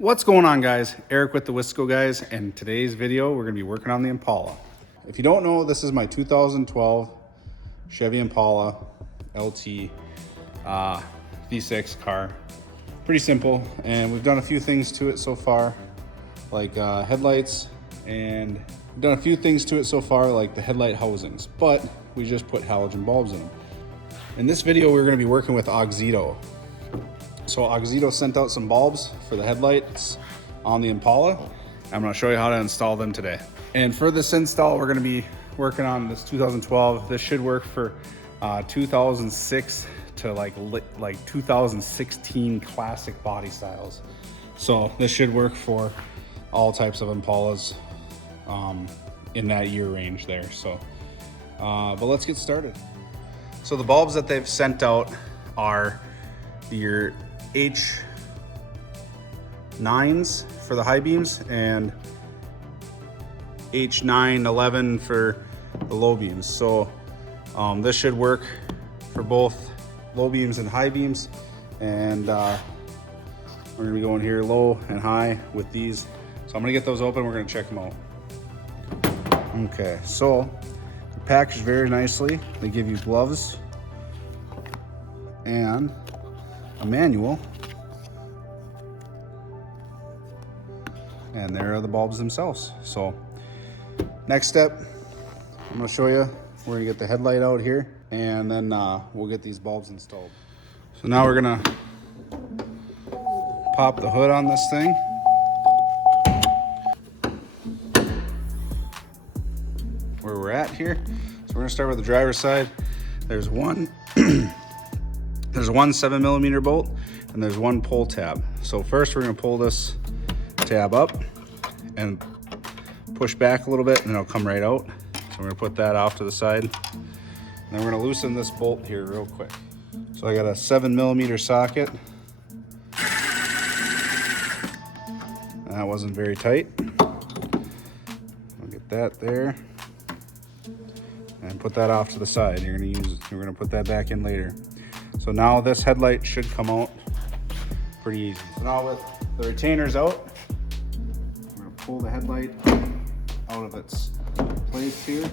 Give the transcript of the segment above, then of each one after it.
What's going on, guys? Eric with TheWiscoGuyz, and today's video we're going to be working on the Impala. If you don't know, this is my 2012 Chevy Impala LT V6 car. Pretty simple, and we've done a few things to it so far, like headlights, and we've done a few things to it so far, like the headlight housings, but we just put halogen bulbs in them. In this video, we're going to be working with Auxito. So Auxito sent out some bulbs for the headlights on the Impala. I'm going to show you how to install them today. And for this install, we're going to be working on this 2012. This should work for 2006 to like 2016 classic body styles. So this should work for all types of Impalas in that year range there. So, but let's get started. So the bulbs that they've sent out are your H9s for the high beams and H911 for the low beams. So this should work for both low beams and high beams. And we're gonna be going here low and high with these. So I'm gonna get those open, we're gonna check them out. Okay, so they're packaged very nicely. They give you gloves and a manual, and there are the bulbs themselves. So next step, I'm going to show you, we're going to get the headlight out here, and then we'll get these bulbs installed. So now we're going to pop the hood on this thing. Where we're at here, so we're going to start with the driver's side. There's one there's one 7mm bolt and there's one pull tab. So first we're going to pull this tab up and push back a little bit, and it'll come right out. So we're going to put that off to the side. And then we're going to loosen this bolt here real quick. So I got a 7mm socket. That wasn't very tight. I'll get that there and put that off to the side. You're going to put that back in later. So now this headlight should come out pretty easy. So now with the retainers out, we're going to pull the headlight out of its place here.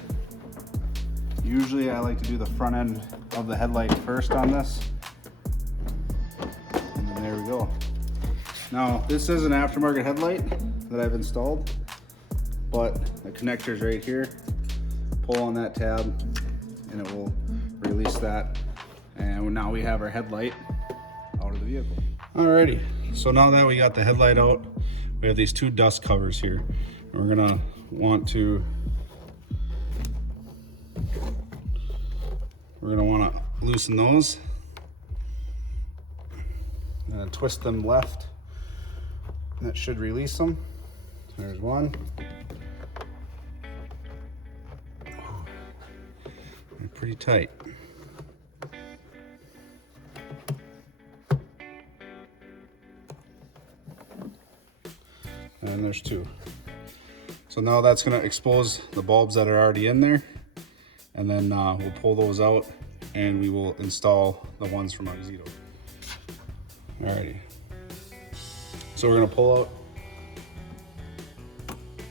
Usually I like to do the front end of the headlight first on this. And then there we go. Now this is an aftermarket headlight that I've installed, but the connector's right here. Pull on that tab and it will release that. And now we have our headlight out of the vehicle. Alrighty, so now that we got the headlight out, we have these two dust covers here. And we're gonna want to loosen those and then twist them left. That should release them. There's one. They're pretty tight. And there's two. So now that's going to expose the bulbs that are already in there, and then we'll pull those out and we will install the ones from Auxito. Alrighty. So we're going to pull out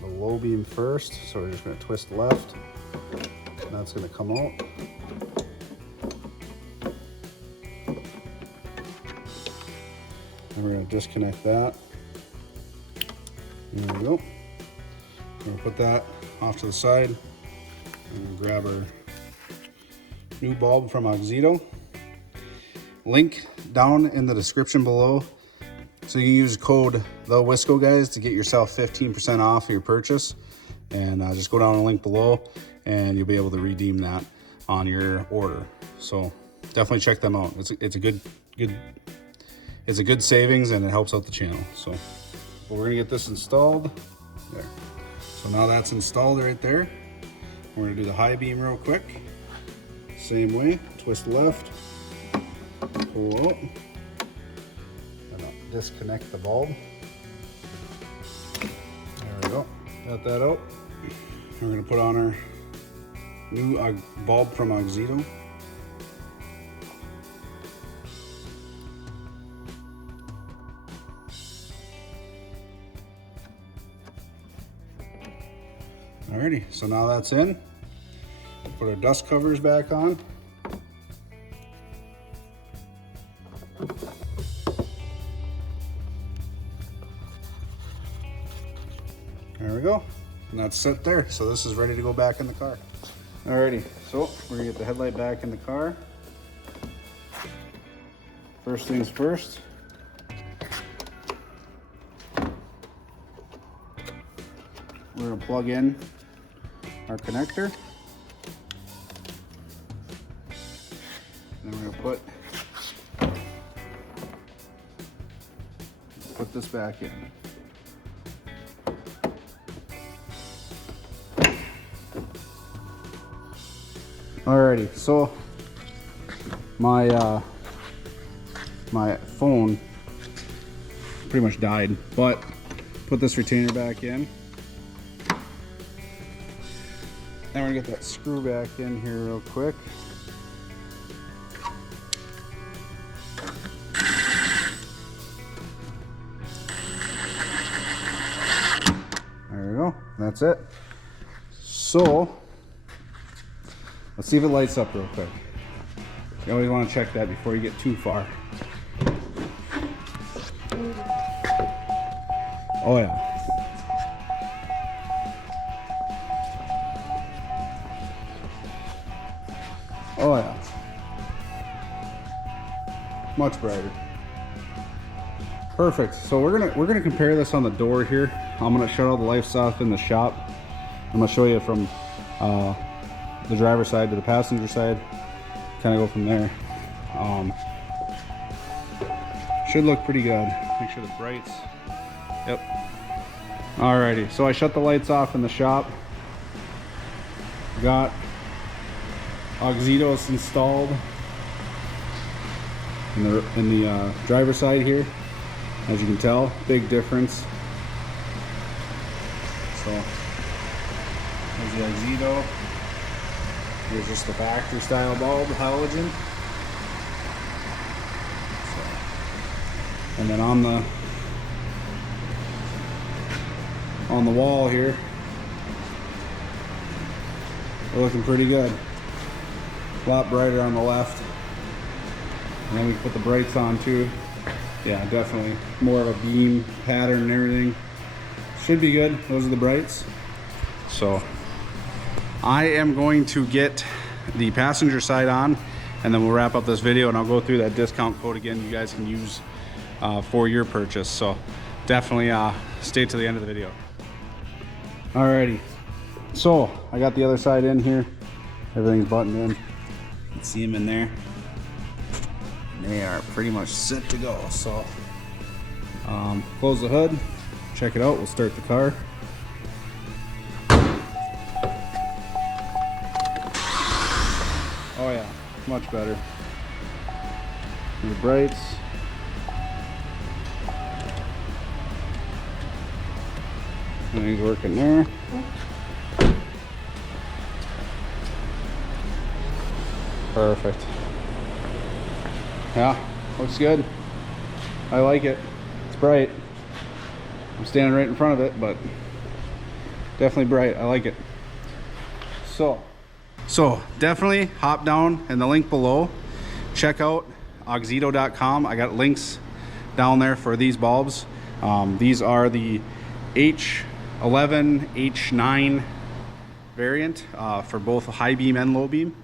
the low beam first. So we're just going to twist left. That's going to come out. And we're going to disconnect that. There we go. We're going to put that off to the side and grab our new bulb from Auxito. Link down in the description below. So you can use code TheWiscoGuyz to get yourself 15% off your purchase. And just go down the link below and you'll be able to redeem that on your order. So definitely check them out. It's a good savings, and it helps out the channel. So we're gonna get this installed there. So now that's installed right there. We're gonna do the high beam real quick. Same way, twist left, pull out, and I'll disconnect the bulb. There we go, got that out. We're gonna put on our new bulb from Auxito. Alrighty, so now that's in. Put our dust covers back on. There we go. And that's set there. So this is ready to go back in the car. Alrighty, so we're gonna get the headlight back in the car. First things first. We're gonna plug in our connector. And then we're gonna put this back in. Alrighty, so my my phone pretty much died, but put this retainer back in. Then we're gonna get that screw back in here real quick. There we go, that's it. So let's see if it lights up real quick. You always want to check that before you get too far. Oh yeah. Oh yeah. Much brighter. Perfect. So we're gonna compare this on the door here. I'm gonna shut all the lights off in the shop. I'm gonna show you from the driver's side to the passenger side. Kind of go from there. Should look pretty good. Make sure the brights. Yep. Alrighty, so I shut the lights off in the shop. Got Auxitos installed in the driver's side here. As you can tell, big difference. So there's the Auxito. Here's just the factory style bulb, halogen. So, and then on the wall here, we're looking pretty good. A lot brighter on the left. And then we put the brights on too. Yeah, definitely more of a beam pattern and everything. Should be good. Those are the brights. So I am going to get the passenger side on, and then we'll wrap up this video and I'll go through that discount code again you guys can use for your purchase. So definitely stay to the end of the video. Alrighty, so I got the other side in here. Everything's buttoned in. You can see them in there. They are pretty much set to go. So close the hood, check it out. We'll start the car. Oh yeah, much better. The brights. Everything's working there. Perfect. Yeah, looks good. I like it. It's bright. I'm standing right in front of it, but definitely bright. I like it. So definitely hop down in the link below. Check out Auxito.com. I got links down there for these bulbs. These are the H11, H9 variant for both high beam and low beam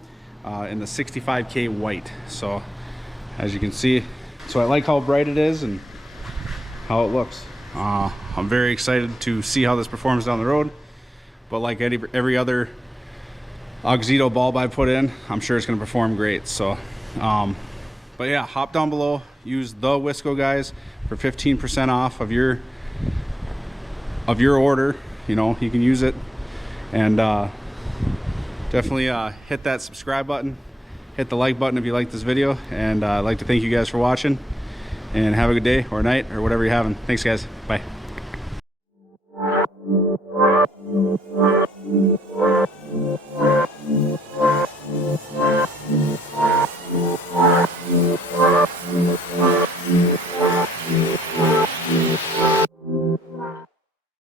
in the 65K white. So as you can see, so I like how bright it is and how it looks. I'm very excited to see how this performs down the road, but like every other Auxito bulb I put in, I'm sure it's going to perform great. So but yeah, hop down below, use TheWiscoGuyz for 15% off of your order. You know, you can use it, and definitely hit that subscribe button, hit the like button if you like this video, and I'd like to thank you guys for watching, and have a good day or night or whatever you're having. Thanks guys, bye.